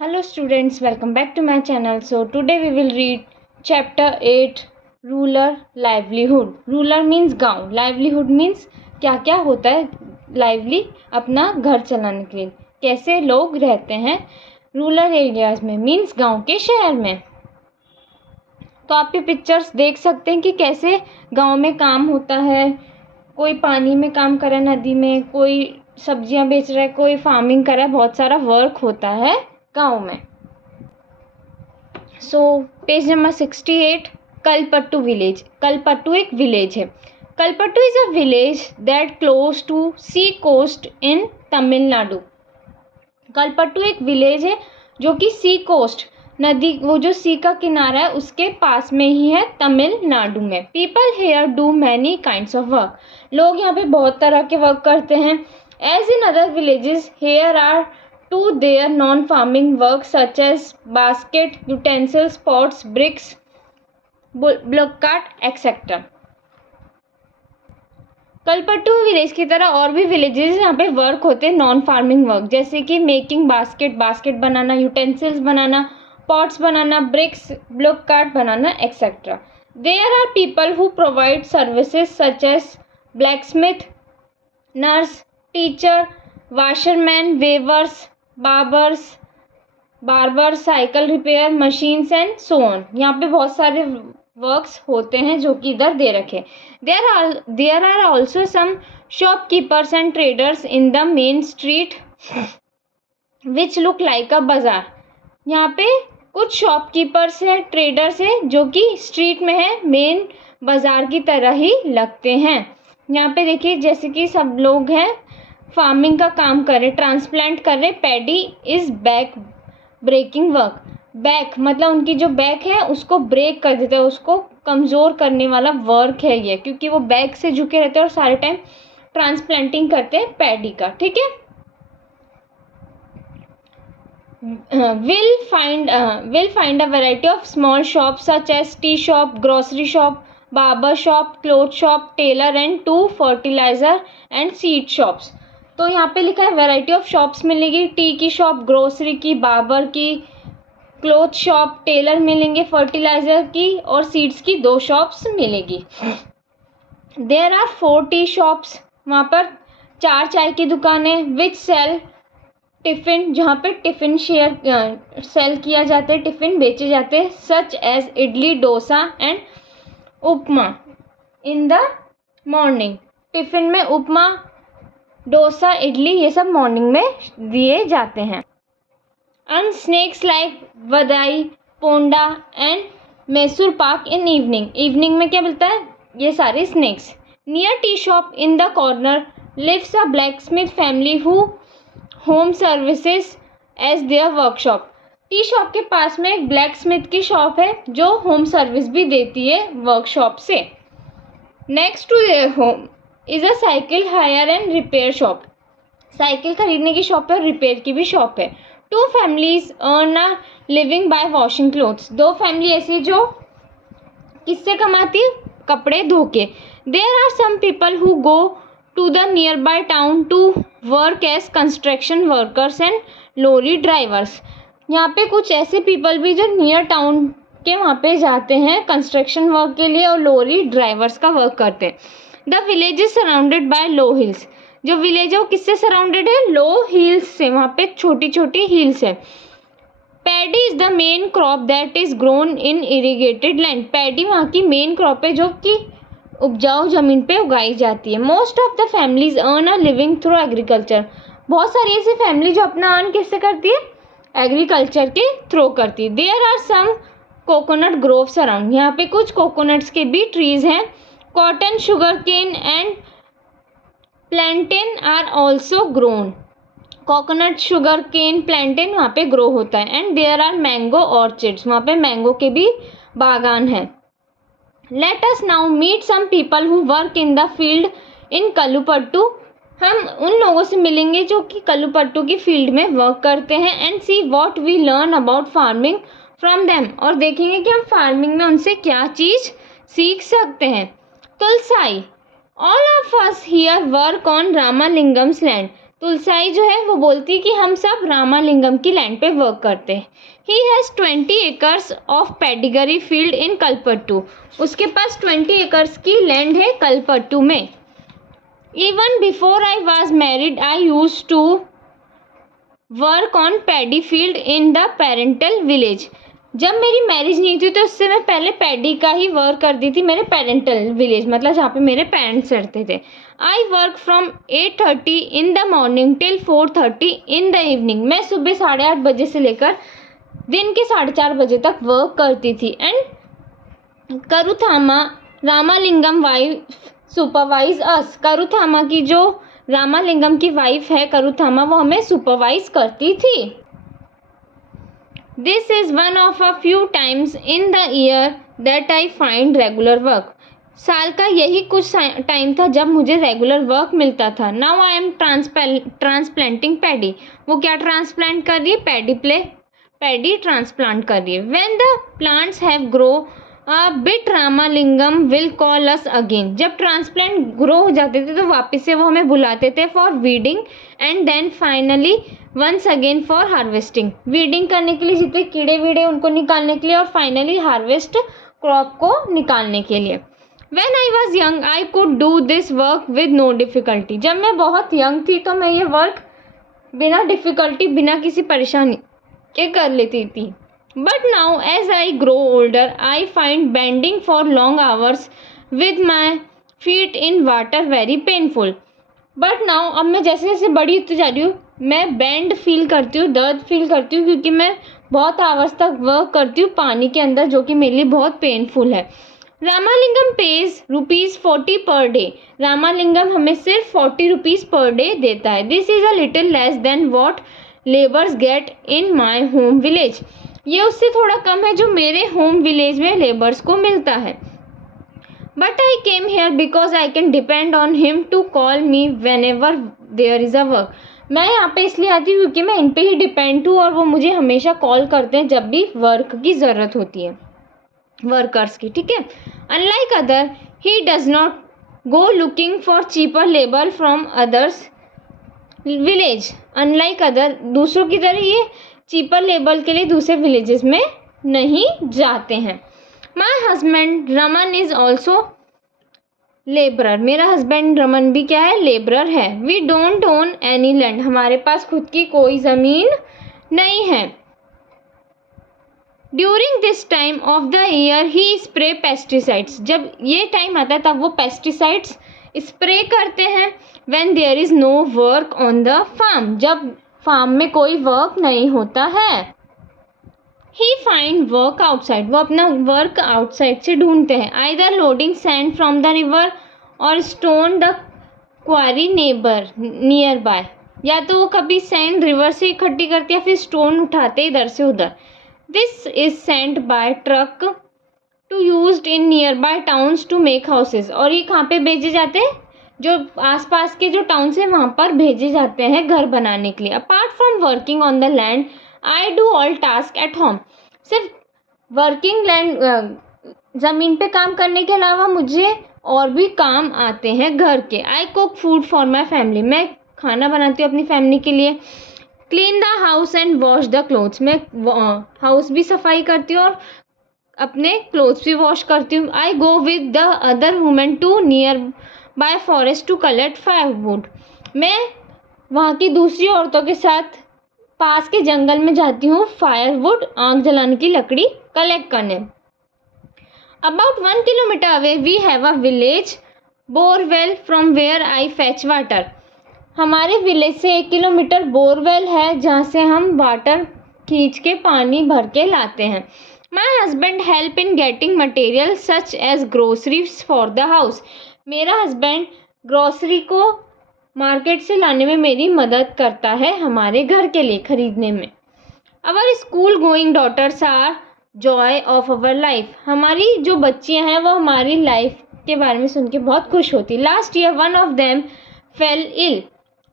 Hello students, welcome back to my channel. So today we will read chapter 8 rural livelihood. Rural means गांव, livelihood means क्या क्या होता है lively अपना घर चलाने के लिए, कैसे लोग रहते हैं रूरल एरियाज में, मीन्स गांव के शहर में। तो आप ये पिक्चर्स देख सकते हैं कि कैसे गांव में काम होता है। कोई पानी में काम कर रहा है, नदी में, कोई सब्जियां बेच रहा है, कोई फार्मिंग कर रहा है, बहुत सारा वर्क होता है गांव में। So page number 68, Kalpattu village. Kalpattu एक विलेज है। Kalpattu is a village that close to sea coast in Tamil Nadu. Kalpattu एक विलेज है जो कि सी कोस्ट, नदी, वो जो सी का किनारा है उसके पास में ही है, तमिलनाडु में। People here do many kinds of work. लोग यहाँ पे बहुत तरह के वर्क करते हैं। As in other villages here are to their non-farming work such as basket, utensils, pots, bricks, block cart, etc. Kalpattu village की तरह और भी विलेजेस यहाँ पे वर्क होते हैं नॉन फार्मिंग वर्क, जैसे कि मेकिंग बास्केट बनाना, यूटेंसिल्स बनाना, पॉट्स बनाना, ब्रिक्स, ब्लॉक कार्ट बनाना, etcetera. There are people who provide services such as blacksmith, nurse, teacher, washerman, weavers, barber, cycle repair, machines and so on. यहाँ पे बहुत सारे वर्क्स होते हैं जो कि इधर दे रखे। There are also some shopkeepers and traders in the main street which look like a बाजार। यहाँ पे कुछ शॉपकीपर्स है, ट्रेडर्स है जो कि स्ट्रीट में है, मेन बाजार की तरह ही लगते हैं। यहाँ पे देखिए जैसे कि सब लोग हैं, फार्मिंग का काम कर रहे, ट्रांसप्लांट कर रहे। Paddy is back breaking work. Back मतलब उनकी जो बैक है उसको ब्रेक कर देता है, उसको कमज़ोर करने वाला वर्क है ये, क्योंकि वो बैक से झुके रहते हैं और सारे टाइम ट्रांसप्लांटिंग करते हैं पैडी का। ठीक है। will find a variety of small shops such as tea shop, grocery shop, barber shop, cloth shop, tailor and 2 fertilizer and seed shops। तो यहाँ पे लिखा है वैरायटी ऑफ शॉप्स मिलेगी, टी की शॉप, ग्रोसरी की, बार्बर की, क्लोथ शॉप, टेलर मिलेंगे, फर्टिलाइजर की और सीड्स की 2 शॉप्स मिलेगी। देयर आर 4 टी शॉप्स, वहाँ पर 4 चाय की दुकानें, विच सेल टिफ़िन, जहाँ पे टिफ़िन सेल किया जाता है, टिफ़िन बेचे जाते हैं, such as idli, dosa and upma in the morning. Tiffin में उपमा, डोसा, इडली ये सब मॉर्निंग में दिए जाते हैं। And snacks like vadai, bonda and Mysore pak in evening. Evening में क्या मिलता है? ये सारे snacks. Near tea shop in the corner lives a blacksmith family who home services as their workshop. Tea shop के पास में एक ब्लैकस्मिथ की शॉप है जो होम सर्विस भी देती है वर्कशॉप से। Next to their home is a cycle hire and repair shop. Cycle खरीदने की शॉप है और रिपेयर की भी शॉप है। 2 families earn a living by washing clothes. 2 family ऐसी जो किससे कमाती है? कपड़े धो के। There are some people who go to the nearby town to work as construction workers and lorry drivers. यहाँ पे कुछ ऐसे पीपल भी जो नियर टाउन के वहाँ पे जाते हैं कंस्ट्रक्शन वर्क के लिए और लॉरी ड्राइवर्स का वर्क करते हैं। The village is surrounded by low hills. जो विलेज है वो किससे सराउंडेड है? लो हिल्स से। वहाँ पे छोटी छोटी हिल्स है। Paddy is the main crop that is grown in irrigated land. Paddy वहाँ की मेन क्रॉप है जो कि उपजाऊ जमीन पे उगाई जाती है। Most of the families earn a living through agriculture. बहुत सारी ऐसी फैमिली जो अपना अर्न किससे करती है? एग्रीकल्चर के थ्रू करती है। There are some coconut groves around. यहाँ पे कुछ कोकोनट्स के भी ट्रीज हैं। Cotton, sugar cane and plantain are also grown. Coconut, sugar cane, plantain वहाँ पे ग्रो होता है। And there are mango orchards. वहाँ पे मैंगो के भी बागान हैं। Let us now meet some people who work in the field in Kalpattu. हम उन लोगों से मिलेंगे जो कि कलुपट्टू की फील्ड में वर्क करते हैं। And see what we learn about farming from them. और देखेंगे कि हम फार्मिंग में उनसे क्या चीज़ सीख सकते हैं। तुलसाई, all of us here work on Ramalingam's land. तुलसाई जो है वो बोलती है कि हम सब रामालिंगम की लैंड पे वर्क करते हैं। He has 20 acres of pedigree field in Kalpattu. उसके पास 20 एकर्स की लैंड है कलपट्टू में। Even before I was married I use to work on paddy field in the parental village. जब मेरी मैरिज नहीं थी तो उससे मैं पहले पैडी का ही वर्क करती थी मेरे पेरेंटल विलेज, मतलब जहाँ पे मेरे पेरेंट्स रहते थे। I work from 8:30 in the morning till 4:30 in the evening. मैं सुबह 8:30 बजे से लेकर दिन के 4:30 बजे तक वर्क करती थी। एंड करुथामा रामालिंगम वाइफ सुपरवाइज अस। करुथामा की जो रामालिंगम की वाइफ है करुथामा, वो हमें सुपरवाइज करती थी। This is one of a few times in the year that I find regular work. साल का यही कुछ टाइम था जब मुझे रेगुलर वर्क मिलता था। Now I am transplanting paddy. वो क्या ट्रांसप्लांट कर रही है? पैडी ट्रांसप्लांट कर रही है। When the plants have grow a bit Ramalingam will call us again. जब ट्रांसप्लांट ग्रो हो जाते थे तो वापस से वो हमें बुलाते थे for weeding and then finally once again for harvesting. Weeding करने के लिए जितने कीड़े वीड़े उनको निकालने के लिए, और फाइनली हार्वेस्ट क्रॉप को निकालने के लिए। When I was young, I could do this work with no difficulty. जब मैं बहुत यंग थी तो मैं ये वर्क बिना डिफ़िकल्टी, बिना किसी परेशानी के कर लेती थी। But now, as I grow older, I find bending for long hours with my feet in water very painful. But now, अब मैं जैसे जैसे बड़ी होती जा रही हूँ, मैं बैंड फील करती हूँ, दर्द फील करती हूँ, क्योंकि मैं बहुत आवर्स तक वर्क करती हूँ पानी के अंदर, जो कि मेरे लिए बहुत पेनफुल है। Ramalingam page ₹40 per day. Ramalingam हमें सिर्फ 40 रुपीज़ पर डे देता है। This is a little less than what labours get in my home village. ये उससे थोड़ा कम है जो मेरे होम विलेज में लेबर्स को मिलता है। But I came here because I can depend on him to call me whenever there is a work. मैं यहाँ पे इसलिए आती हूँ क्योंकि मैं इन पे ही डिपेंड हूँ और वो मुझे हमेशा कॉल करते हैं जब भी वर्क की ज़रूरत होती है, वर्कर्स की, ठीक है। Unlike other he does not go looking for cheaper labour from others village. Unlike other, दूसरों की तरह ये चीपर लेबर के लिए दूसरे विलेजेस में नहीं जाते हैं। My husband Raman is also labourer. मेरा हस्बैंड रमन भी क्या है? लेबरर है। We don't own any land. हमारे पास खुद की कोई ज़मीन नहीं है। During this time of the year he spray pesticides. जब ये टाइम आता है तब वो पेस्टिसाइड्स स्प्रे करते हैं। When there is no work on the farm. जब फार्म में कोई वर्क नहीं होता है। He find work outside. वो अपना वर्क आउटसाइड से ढूंढते हैं। Either loading sand from the river और stone the quarry nearby. या तो वो कभी सैंड रिवर से इकट्ठी करते या फिर स्टोन उठाते इधर से उधर। This is sent by truck to used in nearby towns to make houses. और ये कहाँ पे भेजे जाते हैं? जो आसपास के जो टाउन्स हैं वहाँ पर भेजे जाते हैं घर बनाने के लिए। Apart from working on the land I do all task at home. सिर्फ वर्किंग लैंड ज़मीन पे काम करने के अलावा मुझे और भी काम आते हैं घर के। I cook food for my family. मैं खाना बनाती हूँ अपनी फैमिली के लिए। Clean the house and wash the clothes. मैं हाउस भी सफाई करती हूँ और अपने क्लोथ्स भी वॉश करती हूँ। I go with the other women to nearby forest to collect firewood. मैं वहाँ की दूसरी औरतों के साथ पास के जंगल में जाती हूँ फायरवुड, आग जलाने की लकड़ी कलेक्ट करने। About 1 kilometre away we have a village borewell from where I fetch water. हमारे विलेज से 1 किलोमीटर बोरवेल है जहाँ से हम वाटर खींच के पानी भर के लाते हैं। My husband help in getting material such as groceries for the house. मेरा हस्बैंड ग्रोसरी को मार्केट से लाने में मेरी मदद करता है, हमारे घर के लिए खरीदने में। Our school going daughters are joy of our life. हमारी जो बच्चियां हैं वो हमारी लाइफ के बारे में सुन के बहुत खुश होती। Last year one of them fell ill.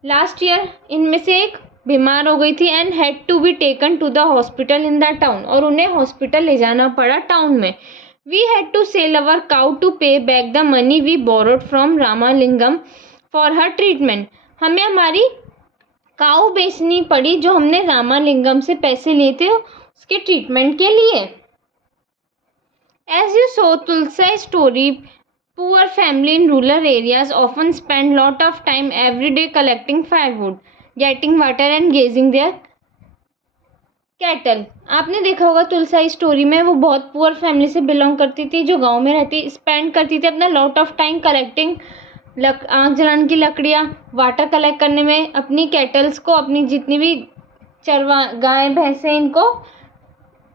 Last year इनमें से एक बीमार हो गई थी and had to be taken to the hospital in the town. और उन्हें हॉस्पिटल ले जाना पड़ा टाउन में। We had to sell our cow to pay back the money we borrowed from Ramalingam for her treatment. हमें हमारी काऊ बेचनी पड़ी जो हमने रामालिंगम से पैसे लिए थे उसके ट्रीटमेंट के लिए। As you saw Tulsa story, poor family in rural areas often spend lot of time every day collecting firewood, getting water and grazing their cattle. आपने देखा होगा तुलसा स्टोरी में वो बहुत पुअर फैमिली से बिलोंग करती थी जो गांव में रहती, स्पेंड करती थी अपना लॉट ऑफ टाइम कलेक्टिंग आग जलाने की लकड़ियाँ, वाटर कलेक्ट करने में, अपनी कैटल्स को, अपनी जितनी भी गाय भैंसें, इनको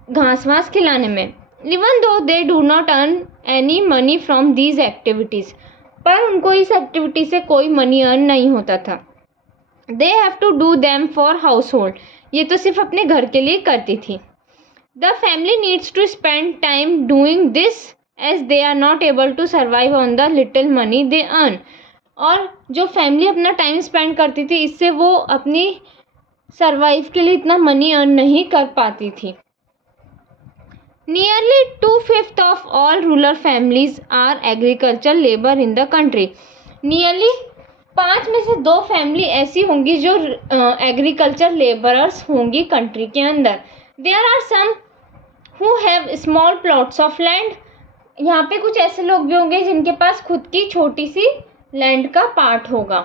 घास वास खिलाने में। Even though they do not earn any money from these activities, पर उनको इस एक्टिविटी से कोई मनी अर्न नहीं होता था। They have to do them for household, ये तो सिर्फ अपने घर के लिए करती थी। The family needs to spend time doing this as they are not able to survive on the little money they earn. और जो फैमिली अपना टाइम स्पेंड करती थी, इससे वो अपनी सर्वाइव के लिए इतना मनी अर्न नहीं कर पाती थी। Nearly 2/5 of all rural families are agriculture labour in the country. Nearly 5 में से 2 फैमिली ऐसी होंगी जो एग्रीकल्चर लेबरर्स होंगी कंट्री के अंदर। There are some who have small plots of land, यहाँ पे कुछ ऐसे लोग भी होंगे जिनके पास खुद की छोटी सी लैंड का पार्ट होगा।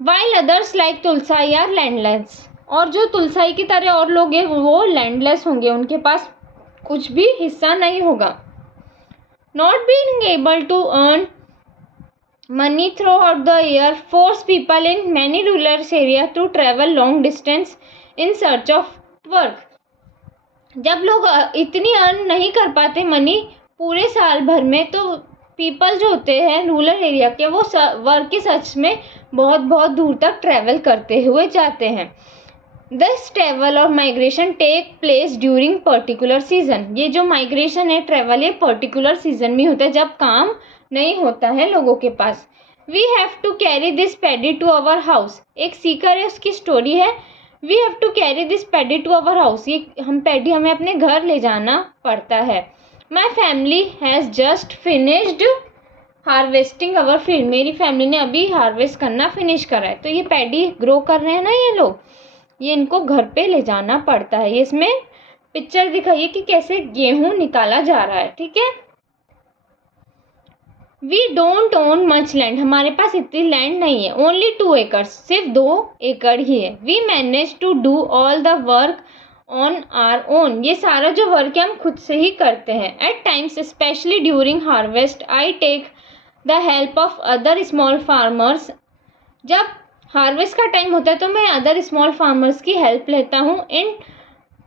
While others like Tulsai are landless, और जो तुलसाई की तरह और लोग हैं वो लैंडलेस होंगे, उनके पास कुछ भी हिस्सा नहीं होगा। Not being able to earn money throughout the year force people in many rural area to travel long distance in search of work. जब लोग इतनी अर्न नहीं कर पाते मनी पूरे साल भर में, तो पीपल जो होते हैं रूरल एरिया के, वो वर्क के सर्च में बहुत बहुत दूर तक ट्रैवल करते हुए जाते हैं। दिस ट्रैवल और migration take place during particular season. ये जो माइग्रेशन है, ट्रैवल, ये पर्टिकुलर सीजन में होता है जब काम नहीं होता है लोगों के पास। We have to carry this paddy to our house, एक सीकर है, उसकी स्टोरी है। We have to carry this paddy to our house, ये हम पैडी हमें अपने घर ले जाना पड़ता है। My family has just finished harvesting our field, मेरी फैमिली ने अभी हार्वेस्ट करना फिनिश करा है। तो ये पैडी ग्रो कर रहे हैं ना ये लोग, ये इनको घर पे ले जाना पड़ता है। ये इसमें पिक्चर दिखाइए कि कैसे गेहूं निकाला जा रहा है, ठीक है। We don't own much land, हमारे पास इतनी लैंड नहीं है। ओनली 2 एकड़, सिर्फ 2 एकड़ ही है। We manage to do all the work on our own, ये सारा जो वर्क है हम खुद से ही करते हैं। At times specially during harvest I take the help of other small farmers, जब हार्वेस्ट का टाइम होता है तो मैं अदर स्मॉल फार्मर्स की हेल्प लेता हूँ। In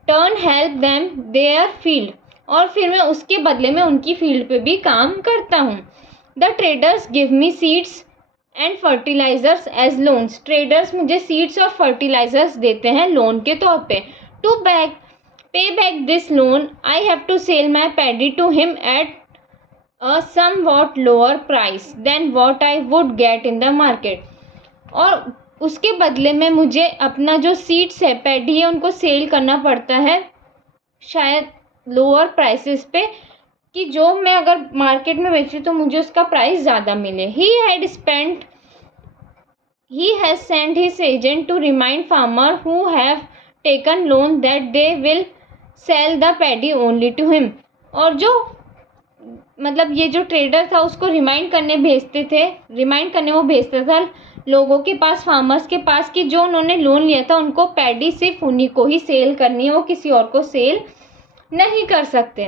turn help them their field, और फिर मैं उसके बदले में उनकी फील्ड पे भी काम करता हूँ। The traders give me seeds and fertilizers as loans, traders मुझे सीड्स और फर्टिलाइजर्स देते हैं लोन के तौर पे। To pay back this loan I have to sell my paddy to him at a somewhat lower price than what I would get in the market, और उसके बदले में मुझे अपना जो सीड्स है, पैडी है, उनको सेल करना पड़ता है शायद लोअर प्राइसेस पे, कि जो मैं अगर मार्केट में बेचूँ तो मुझे उसका प्राइस ज़्यादा मिले। He has sent his agent to remind farmer who have taken loan that they will sell the paddy only to him, और जो मतलब ये जो ट्रेडर था उसको रिमाइंड करने वो भेजता था लोगों के पास, फार्मर्स के पास, कि जो उन्होंने लोन लिया था उनको पैडी सिर्फ उन्हीं को ही सेल करनी है, वो किसी और को सेल नहीं कर सकते।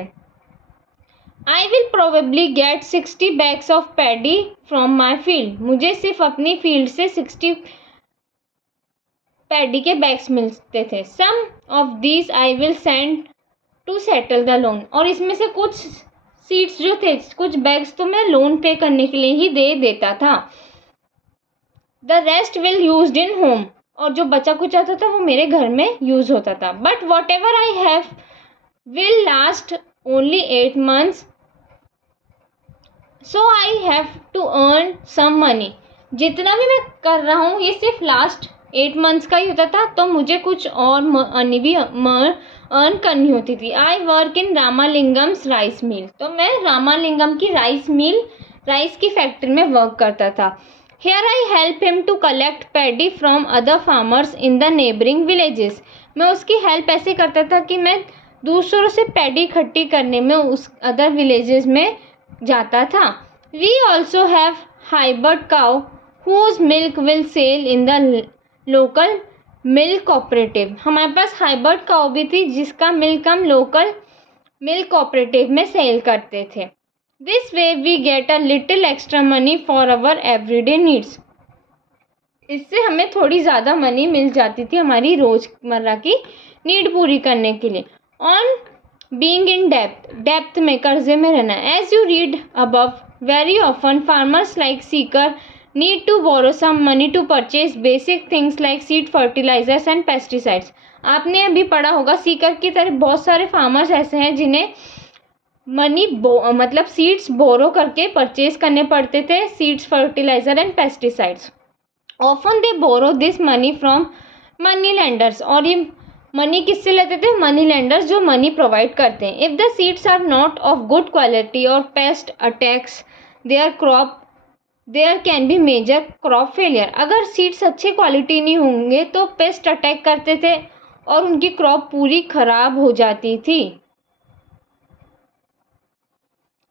I will probably get 60 bags of paddy from my field, मुझे सिर्फ अपनी फील्ड से 60 पैडी के बैग्स मिलते थे। Some of these I will send to settle the loan, और इसमें से कुछ सीड्स जो थे, कुछ बैग्स तो मैं लोन पे करने के लिए ही दे देता था। The rest will used in home, और जो बचा कुछ आता था वो मेरे घर में यूज होता था। But whatever I have will last only 8 months, so I have to earn some money, जितना भी मैं कर रहा हूँ ये सिर्फ लास्ट 8 months का ही होता था, तो मुझे कुछ और मनी भी अर्न करनी होती थी। I work in रामालिंगम्स rice mill, तो मैं रामालिंगम की राइस की फैक्ट्री में वर्क करता था। Here I help him to collect paddy from other farmers in the neighboring villages. मैं उसकी हेल्प ऐसे करता था कि मैं दूसरों से पैडी इकट्ठी करने में उस अदर विलेजेस में जाता था. We also have hybrid cow whose milk will sell in the local milk cooperative. हमारे पास हाइब्रिड काउ भी थी जिसका मिल्क हम लोकल मिल्क कोऑपरेटिव में सेल करते थे. This way we get a little extra money for our everyday needs. इससे हमें थोड़ी ज़्यादा मनी मिल जाती थी हमारी रोज़मर्रा की नीड पूरी करने के लिए. On being in debt में कर्जे में रहना. As you read above, very often farmers like seeker need to borrow some money to purchase basic things like seed fertilizers and pesticides. आपने अभी पढ़ा होगा सीकर की तरह बहुत सारे फार्मर्स ऐसे हैं जिन्हें मनी मतलब सीड्स बोरो करके परचेज करने पड़ते थे. Seeds fertilizer and pesticides. Often they borrow this money from money lenders. और ये मनी किससे लेते थे? मनी लैंडर्स जो मनी प्रोवाइड करते हैं. If the seeds are not of good quality और pest attacks their crop there can be major crop failure. अगर सीड्स अच्छे क्वालिटी नहीं होंगे तो पेस्ट अटैक करते थे और उनकी क्रॉप पूरी खराब हो जाती थी.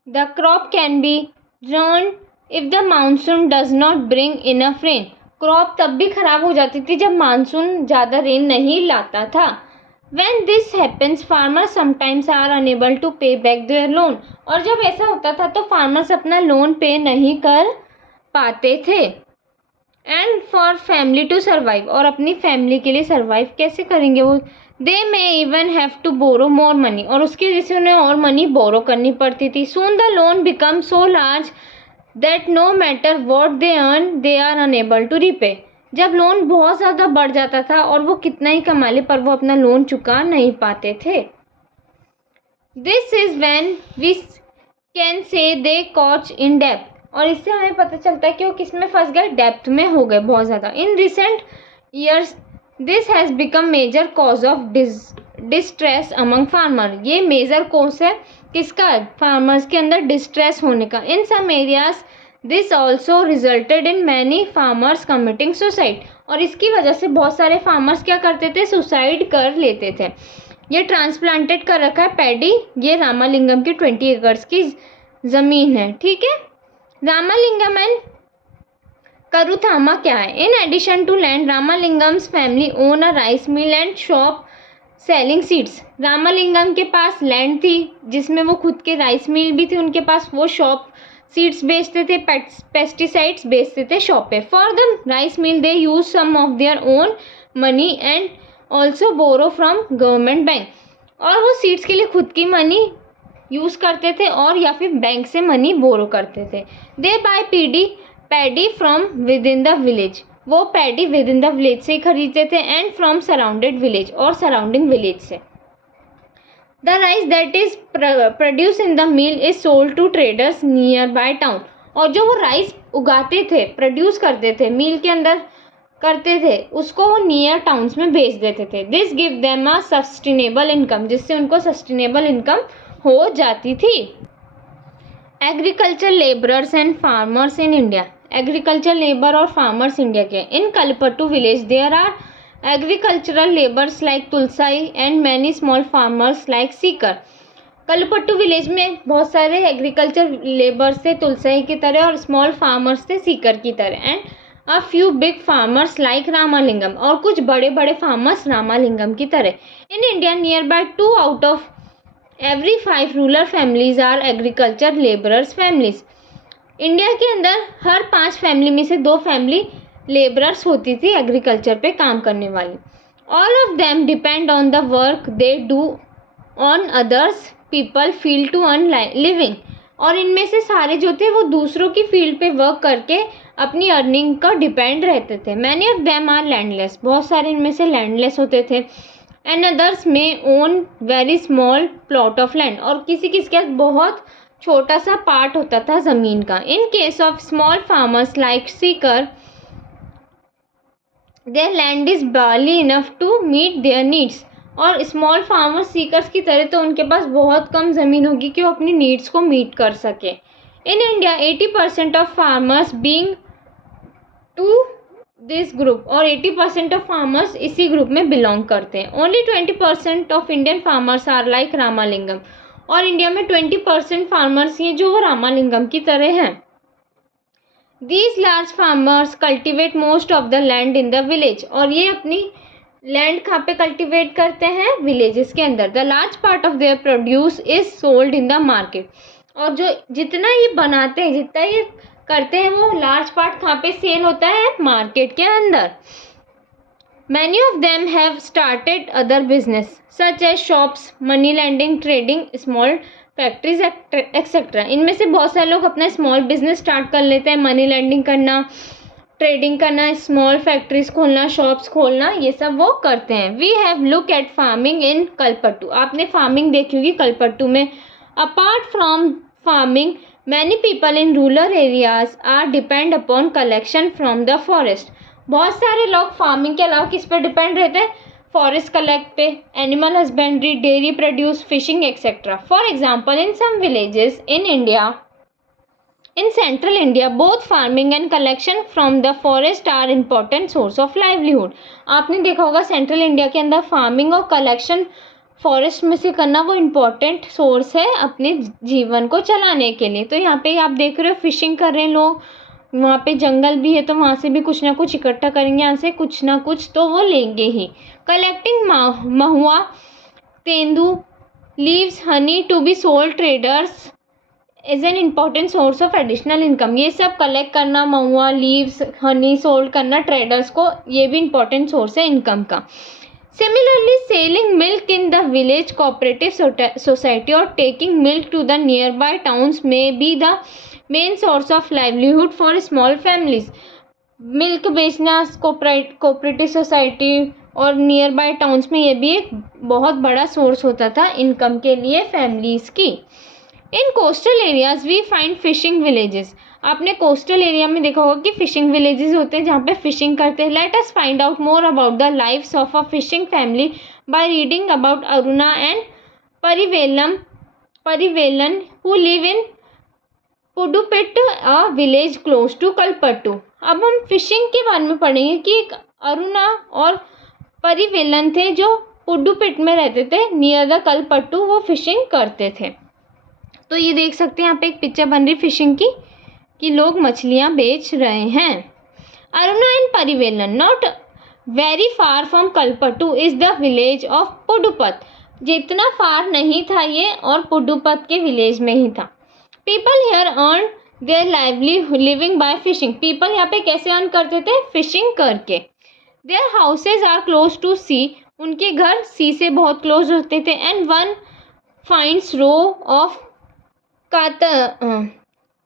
The crop can be ruined if the monsoon does not bring enough rain. Crop तब भी खराब हो जाती थी जब मानसून ज़्यादा रेन नहीं लाता था. When this happens, farmers sometimes are unable to pay back their loan. और जब ऐसा होता था तो फार्मर्स अपना लोन पे नहीं कर पाते थे. And for family to survive. और अपनी फैमिली के लिए सर्वाइव कैसे करेंगे वो? They may even have to borrow more money. और उसकी वजह से उन्हें और मनी बोरो करनी पड़ती थी. Soon the loan becomes so large that no matter what they earn, they are unable to repay. जब लोन बहुत ज़्यादा बढ़ जाता था और वो कितना ही कमा ले पर वो अपना लोन चुका नहीं पाते थे. This is when we can say they caught in debt. और इससे हमें पता चलता है कि वो किस में फंस गए? डेप्थ में हो गए बहुत ज़्यादा. In recent years this has become major cause of distress among farmer. ये मेजर कॉज है किसका? फार्मर्स के अंदर डिस्ट्रेस होने का. In some areas this also resulted in many farmers committing suicide. और इसकी वजह से बहुत सारे फार्मर्स क्या करते थे? सुसाइड कर लेते थे. ये ट्रांसप्लांटेड कर रखा है पैडी. ये रामालिंगम की 20 एकड़ की ज़मीन है. ठीक है. रामालिंगम एंड करुथामा क्या है? In addition to land Ramalingam's family own a rice mill and shop selling seeds. Ramalingam के पास लैंड थी जिसमें वो खुद के राइस मिल भी थी उनके पास. वो शॉप सीड्स बेचते थे, पेस्टिसाइड्स बेचते थे शॉप पे. For the rice mill they use some of their own money and also borrow from government bank. और वो सीड्स के लिए खुद की मनी यूज़ करते थे और या फिर बैंक से मनी बोरो करते थे. They buy paddy from within the village. वो paddy within the village से ही खरीदते थे एंड फ्रॉम सराउंडेड विलेज और सराउंडिंग विलेज से. The rice that is produce in the mill is sold to traders nearby town. और जो वो राइस उगाते थे, प्रोड्यूस करते थे, मिल के अंदर करते थे, उसको वो नियर टाउन्स में बेच देते थे. This give them a sustainable income. जिससे उनको सस्टेनेबल इनकम हो जाती थी. Agriculture labourers and farmers in India. Agriculture labour और फार्मर्स इंडिया के. In Kalpattu village there are agricultural labours like Tulsai and many small farmers like Sekar. Kalpattu village में बहुत सारे एग्रीकल्चर लेबर्स थे तुलसाई की तरह और स्मॉल फार्मर्स थे सीकर की तरह. And a few big farmers like Ramalingam. और कुछ बड़े बड़े फार्मर्स रामालिंगम की तरह. In India near by 2 out of every 5 rural families are agriculture labourers families. India के अंदर हर 5 फैमिली में से 2 फैमिली लेबरर्स होती थी एग्रीकल्चर पे काम करने वाली. All of them depend on the work they do on others people field to earn living. और इनमें से सारे जो थे वो दूसरों की फील्ड पे वर्क करके अपनी अर्निंग का डिपेंड रहते थे. Many of them are landless. बहुत सारे इनमें से लैंडलेस होते थे. एंड अदर्स में own very small plot of land. और किसी किसी के बहुत छोटा सा पार्ट होता था ज़मीन का. In case of small farmers like Sekar their land is barely enough to meet their needs. और स्मॉल फार्मर सीकर्स की तरह तो उनके पास बहुत कम ज़मीन होगी कि वो अपनी नीड्स को मीट कर सके. In India 80% of farmers being to this group और 80% ऑफ फार्मर्स इसी ग्रुप में बिलोंग करते हैं. Only 20% of Indian farmers are like Ramalingam. और इंडिया में 20% फार्मर्स हैं जो वो रामालिंगम की तरह हैं. These large farmers cultivate most of the land in the village. और ये अपनी लैंड कहाँ पे कल्टिवेट करते हैं? विलेजेस के अंदर. The large part of their produce is sold in the market. और जो जितना ये बनाते हैं, जितना ये करते हैं, वो लार्ज पार्ट कहाँ पे सेल होता है? मार्केट के अंदर. Many of them have started other business such as shops, money lending, trading, small factories etcetera. इनमें से बहुत सारे लोग अपना स्मॉल बिजनेस स्टार्ट कर लेते हैं. मनी लेंडिंग करना, ट्रेडिंग करना, स्मॉल फैक्ट्रीज खोलना, शॉप्स खोलना, ये सब वो करते हैं. We have look at farming in Kalpattu. आपने फार्मिंग देखी होगी कलपट्टू में. Apart from farming many people in rural areas are depend upon collection from the forest. बहुत सारे लोग फार्मिंग के अलावा किस पे डिपेंड रहते हैं? फॉरेस्ट कलेक्ट पे, animal husbandry, dairy produce, fishing etcetera. For example in some villages in India, in central India, both farming and collection from the forest are important source of livelihood. आपने देखा होगा central India के अंदर farming और collection forest में से करना वो इम्पॉर्टेंट सोर्स है अपने जीवन को चलाने के लिए. तो यहाँ पे आप देख रहे हो फिशिंग कर रहे हैं लोग. वहाँ पे जंगल भी है तो वहाँ से भी कुछ ना कुछ इकट्ठा करेंगे, यहाँ से कुछ ना कुछ तो वो लेंगे ही. Collecting mahua, tendu, leaves, honey to be sold traders is an important source of additional income. ये सब कलेक्ट करना, महुआ, लीव्स, हनी सोल्ड करना ट्रेडर्स को, ये भी इम्पॉर्टेंट सोर्स है इनकम का. Similarly selling milk in the village cooperative society और taking milk to the nearby towns may be the main source of livelihood for small families. Milk बेचना cooperative society और near by towns में ये भी एक बहुत बड़ा source होता था इनकम के लिए फैमिलीज़ की. In coastal areas we find fishing villages. आपने कोस्टल एरिया में देखा होगा कि फिशिंग विलेजेस होते हैं जहाँ पे फिशिंग करते हैं. Let us find out more about the lives of a fishing family by reading about Aruna and Parivelan who live in Pudupet, a village close to Kalpattu. अब हम फिशिंग के बारे में पढ़ेंगे कि एक अरुणा और परिवेलन थे जो पुडुपेट में रहते थे नियर द कलपट्टू. वो फिशिंग करते थे. तो ये देख सकते हैं यहाँ पे एक पिक्चर बन रही फिशिंग की कि लोग मछलियाँ बेच रहे हैं. Aruna and Parivelan not very far from Kalpattu is the village of Pudupet. जितना फार नहीं था ये और पुडुपत के विलेज में ही था. People here earn their lively living by fishing. People यहाँ पे कैसे अर्न करते थे? फिशिंग करके. Their houses are close to sea. उनके घर सी से बहुत क्लोज होते थे. And one finds row of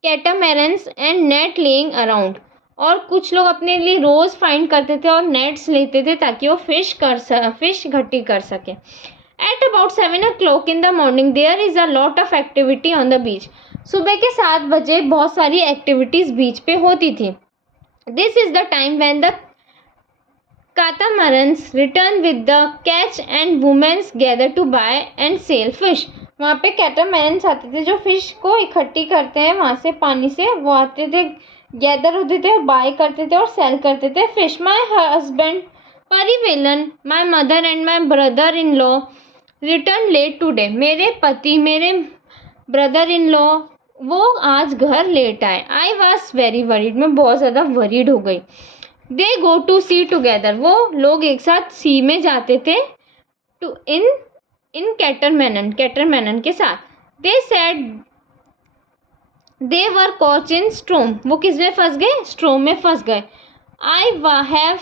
catamarans and net laying around. और कुछ लोग अपने लिए रोज़ फाइंड करते थे और नेट्स लेते थे ताकि वो फिश इकट्ठी कर सके. At about 7 o'clock in the morning there is a lot of activity on the beach. सुबह के 7 बजे बहुत सारी एक्टिविटीज़ बीच पे होती थी. This is the time when the catamarans return with the catch and womens gather to buy and sell fish. वहाँ पे कैटामैरन्स आते थे जो फिश को इकट्ठी करते हैं वहाँ से पानी से. वो आते थे, गैदर होते थे, बाय करते थे और सेल करते थे fish. My husband Parivelan, my mother and my brother in law return late today. मेरे पति, मेरे ब्रदर इन लॉ वो आज घर लेट आए. I was very worried. मैं बहुत ज़्यादा वरीड हो गई. दे गो टू सी टुगेदर. वो लोग एक साथ सी में जाते थे टू इन कैटरमैनन के साथ. They said they were caught in storm. वो किस में फंस गए? स्ट्रोम में फंस गए. I have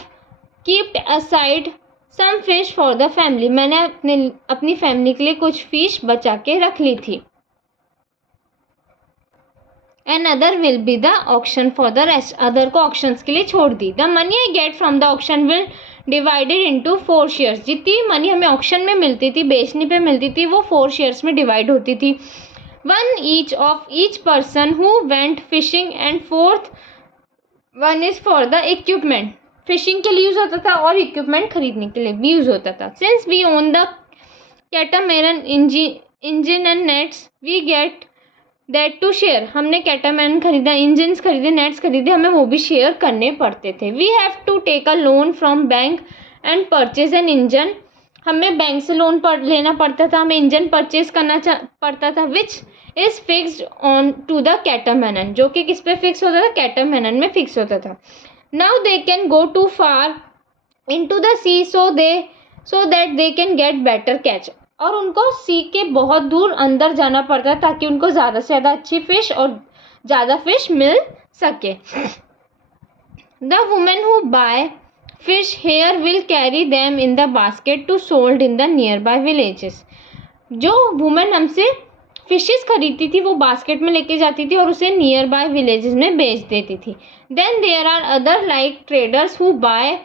keeped aside some fish for the family. मैंने अपनी फैमिली के लिए कुछ फिश बचा के रख ली थी. And other will be the auction for the rest. Other को ऑक्शंस के लिए छोड़ दी. The money I get from the auction will divided into 4 shares. जितनी मनी हमें ऑक्शन में मिलती थी, बेचने पे मिलती थी, वो 4 शेयर्स में डिवाइड होती थी. 1 each of each person who went fishing and 4th 1 is for the equipment. Fishing के लिए यूज़ होता था और इक्विपमेंट खरीदने के लिए भी यूज़ होता था. Since we own the catamaran engine and nets we get that two share, हमने कैटामैन खरीदा, इंजन्स खरीदे, नेट्स खरीदे, हमें वो भी शेयर करने पड़ते थे. We have to take a loan from bank and purchase an engine, हमें बैंक से लोन लेना पड़ता था, हमें इंजन परचेज करना पड़ता था. Which is fixed on to the catamaran, जो कि किस पे फिक्स होता था, कैटामैन में फिक्स होता था. Now they can go to far into the sea so that they can get better catch, और उनको सी के बहुत दूर अंदर जाना पड़ता है ताकि उनको ज़्यादा से ज़्यादा अच्छी फिश और ज़्यादा फिश मिल सके. The women who buy fish here will carry them in the basket to sold in the nearby villages, जो वुमेन हमसे फिशेस खरीदती थी वो बास्केट में लेके जाती थी और उसे नियर बाय विलेजेस में बेच देती थी. Then there are other like traders who buy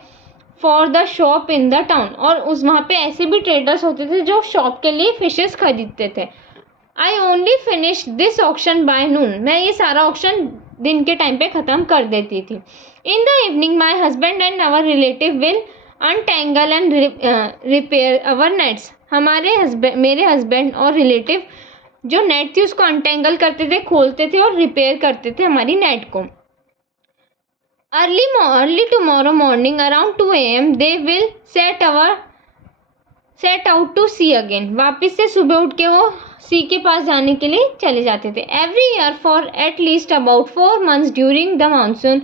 for the shop in the town, और उस वहाँ पे ऐसे भी ट्रेडर्स होते थे जो शॉप के लिए फिशेस खरीदते थे. I only finish this auction by noon, मैं ये सारा ऑक्शन दिन के टाइम पे ख़त्म कर देती थी. In the evening my husband and our relative will untangle and repair our nets, मेरे हस्बैंड और रिलेटिव जो नेट थी उसको अनटेंगल करते थे, खोलते थे और रिपेयर करते थे हमारी नेट को. Early tomorrow morning around 2 AM they will set out to sea again, वापस से सुबह उठ के वो सी के पास जाने के लिए चले जाते थे. Every year for at least about 4 months during the monsoon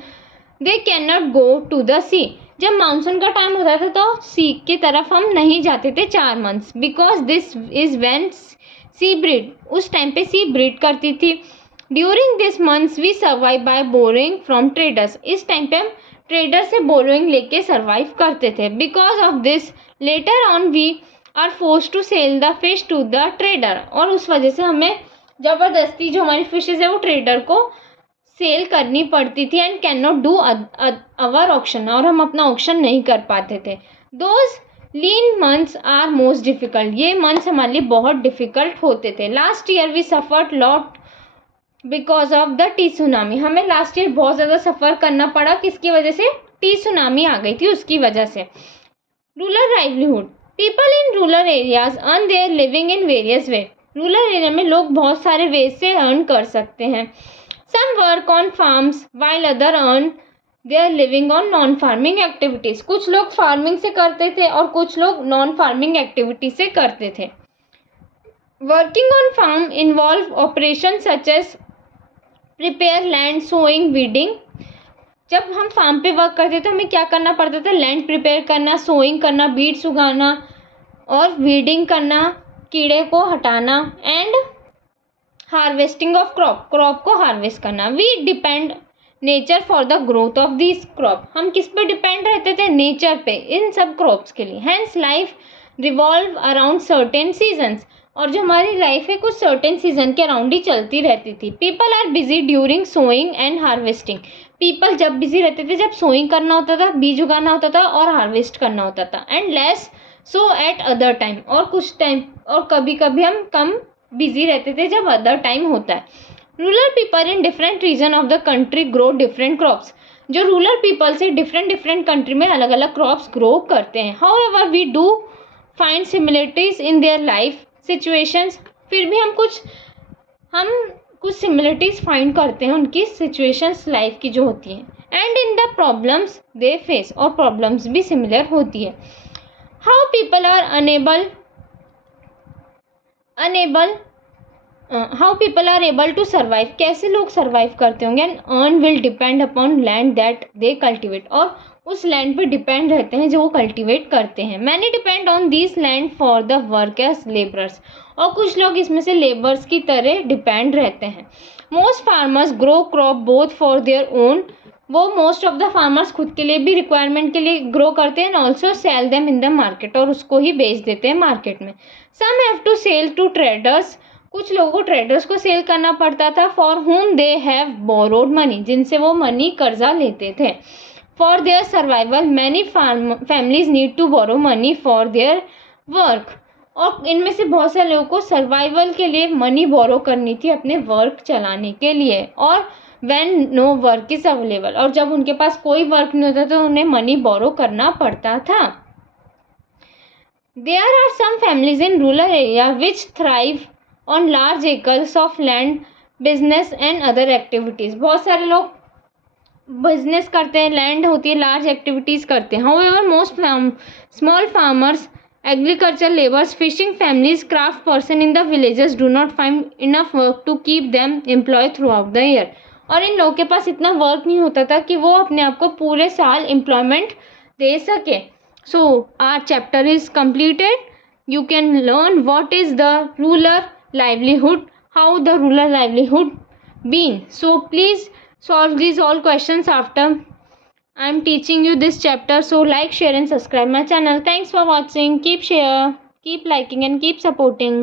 they can not go to the sea, जब मानसून का टाइम होता था तो सी की तरफ हम नहीं जाते थे 4 months, because this is when sea breed, उस टाइम पे सी ब्रीड करती थी. During this months we survive by borrowing from traders, इस टाइम पे हम ट्रेडर से बोरोइंग लेके सर्वाइव करते थे. Because of this later on we are force to sell the fish to the trader, और उस वजह से हमें ज़बरदस्ती जो हमारी फिशेज है वो ट्रेडर को सेल करनी पड़ती थी. And can not do our auction, और हम अपना ऑक्शन नहीं कर पाते थे. Those lean months are most difficult, ये मंथ्स हमारे लिए बहुत डिफ़िकल्ट होते थे. Last year we suffered lot because of the tsunami, हमें लास्ट ईयर बहुत ज़्यादा सफ़र करना पड़ा, किसकी वजह से, टी सुनामी आ गई थी उसकी वजह से. Rural livelihood, people in rural areas earn their living in various way, rural area में लोग बहुत सारे वेज से अर्न कर सकते हैं. Some work on farms while other earn their living on non farming activities, कुछ लोग फार्मिंग से करते थे और कुछ लोग नॉन फार्मिंग एक्टिविटी से करते थे. Working on farm involve operation such as prepare land, sowing, weeding, जब हम फार्म पे वर्क करते थे हमें क्या करना पड़ता था, लैंड प्रिपेयर करना, सोइंग करना, बीड्स उगाना और वीडिंग करना, कीड़े को हटाना, एंड हार्वेस्टिंग ऑफ क्रॉप को हार्वेस्ट करना. We depend nature for the growth of this crop, हम किस पे डिपेंड रहते थे, नेचर पे, इन सब क्रॉप्स के लिए. Hence life revolve around certain seasons, और जो हमारी लाइफ है कुछ सर्टेन सीजन के अराउंड ही चलती रहती थी. People are busy during sowing and harvesting, people जब बिजी रहते थे जब सोइंग करना होता था, बीज उगाना होता था और हार्वेस्ट करना होता था. And less so eight other time, और कुछ टाइम और कभी कभी हम कम बिजी रहते थे जब अदर टाइम होता है. Rural people in different region of the country grow different crops, जो रूरल पीपल से डिफरेंट कंट्री में अलग अलग क्रॉप्स ग्रो करते हैं. However we do find similarities in their life situations, फिर भी हम कुछ सिमिलरिटीज फाइंड करते हैं उनकी सिचुएशंस लाइफ की जो होती हैं. And in the problems they face, और प्रॉब्लम्स भी सिमिलर होती है. How people are able to survive, कैसे लोग सर्वाइव करते होंगे. And earn will depend upon land that they cultivate, और उस लैंड पे डिपेंड रहते हैं जो वो कल्टिवेट करते हैं. Many depend on this land for the work as labourers, और कुछ लोग इसमें से लेबर्स की तरह डिपेंड रहते हैं. Most farmers grow crop both for their own, वो मोस्ट ऑफ द फार्मर्स खुद के लिए भी रिक्वायरमेंट के लिए ग्रो करते हैं, also sell them in the market, और उसको ही बेच देते हैं मार्केट में. Some have to sell to traders, कुछ लोगों को ट्रेडर्स को सेल करना पड़ता था. फॉर हुम दे हैव बोरोड मनी, जिनसे वो मनी कर्जा लेते थे. For their survival many families need to borrow money for their work, और इनमें से बहुत सारे लोगों को सर्वाइवल के लिए मनी बोरो करनी थी अपने वर्क चलाने के लिए. और when no work is available, और जब उनके पास कोई वर्क नहीं होता तो उन्हें मनी बोरो करना पड़ता था. There are some families in rural area which thrive on large acres of land business and other activities. बहुत सारे लोग बिजनेस करते हैं, लैंड होती है, लार्ज एक्टिविटीज़ करते हैं। However most small farmers, agriculture labours, fishing families, craft person in the villages do not find enough work to keep them employ throughout the year. और इन लोगों के पास इतना वर्क नहीं होता था कि वो अपने आप को पूरे साल एम्प्लॉयमेंट दे सके। So our chapter is completed. You can learn what is the rural livelihood, how the rural livelihood been. So please solve these all questions after I am teaching you this chapter. So like, share and subscribe my channel. Thanks for watching. Keep share, keep liking and keep supporting.